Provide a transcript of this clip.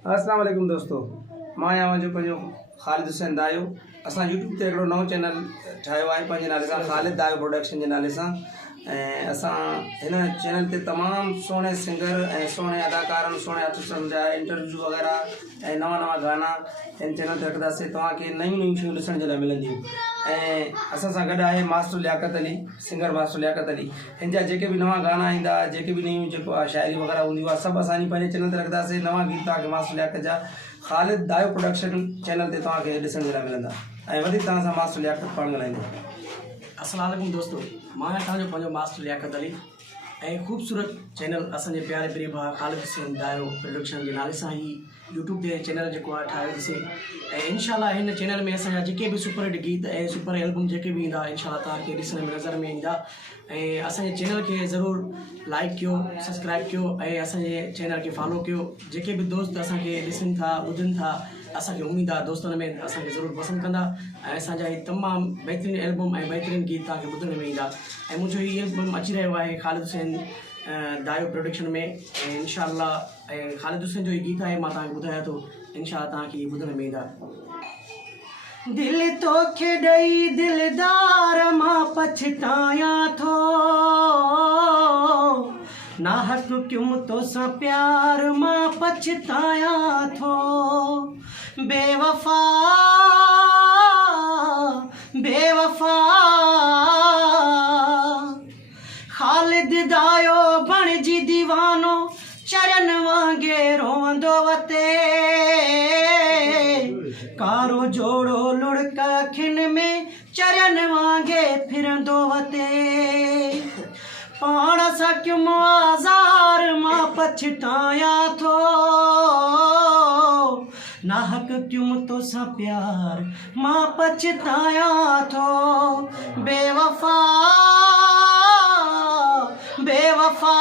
अस्सलाम वालेकुम दोस्तों, मां आहियां जो पंहिंजो ख़ालिद हुसैन दायो। असां यूट्यूब ते हिकिड़ो नओं चैनल ठाहियो आहे पंहिंजे नाले सां, ख़ालिद दायो प्रोडक्शन जे नाले सां। ऐं असां हिन चैनल ते तमामु सुहिणे सिंगर ऐं सुहिणे अदाकारनि, सुहिणे आर्टिस्टनि जा इंटरव्यू वग़ैरह ऐं नवां नवां गाना हिन चैनल ते रखंदासीं। तव्हांखे नयूं नयूं शयूं ॾिसण जे लाइ मिलंदियूं। ऐं असां सां गॾु आहे master Liaquat Ali, singer master Liaquat Ali. हिन जा जेके बि नवां गाना ईंदा, जेके बि नयूं जेको आहे शाइरी वग़ैरह हूंदियूं आहे, सभु असां पंहिंजे चैनल ते रखंदासीं। नवां गीत तव्हांखे मास्टर लियाकत जा ख़ालिद दायो प्रोडक्शन चैनल ते तव्हांखे ॾिसण जे लाइ मिलंदा। ऐं वधीक तव्हां सां मास्टर लियाकत पाण ॻाल्हाईंदो। अस्सलाम वालेकुम दोस्तों, मां तव्हांजो पंहिंजो मास्टर लियाकत अली ऐं ख़ूबसूरत चैनल असांजे प्यारे प्रिय भाउ ख़ालिद हुसैन दायो प्रोडक्शन जे नाले सां ही यूट्यूब ते चैनल जेको आहे ठाहियोसीं। ऐं इंशाल्लाह हिन चैनल में असांजा जेके बि सुपरहिट गीत ऐं सुपर एल्बम जेके बि ईंदा इंशाल्लाह तव्हांखे ॾिसण में नज़र में ईंदा। ऐं असांजे चैनल खे ज़रूरु लाइक कयो, सब्सक्राइब कयो ऐं असांजे चैनल खे फॉलो कयो। जेके बि दोस्त असांखे ॾिसनि था, ॿुधनि था, असांखे उम्मीद आहे दोस्तनि में असांखे ज़रूरु पसंदि कंदा ऐं असांजा ही तमामु बहितरीनु एल्बम ऐं बहितरीनु गीत तव्हांखे ॿुधण में ईंदा। ऐं मुंहिंजो हीउ एल्बम अची रहियो आहे ख़ालिद हुसैन दायो प्रोडक्शन में। ऐं इंशाल्लाह ऐं ख़ालिद हुसैन जो ही गीत आहे, मां तव्हांखे ॿुधायां थो, इंशाल्लाह तव्हांखे ॿुधण में ईंदा। दिल तोखे ॾेई दिलदार मां पछतायां थो, नाहक क्यों तोसां प्यार मां पछतायां थो। बेवफा बेवफा ख़ालिद दायो बणिजी दीवानो, चरन वांगे रोंदो वते। कारो जोड़ो लुड़का अखिन में, चरन वांगे फिरंदो वते। पाण सां क्यों आज़ार मां पछतायां थो, नाहक क्यों तोसां प्यार मां पछतायां थो। बेवफा बेवफा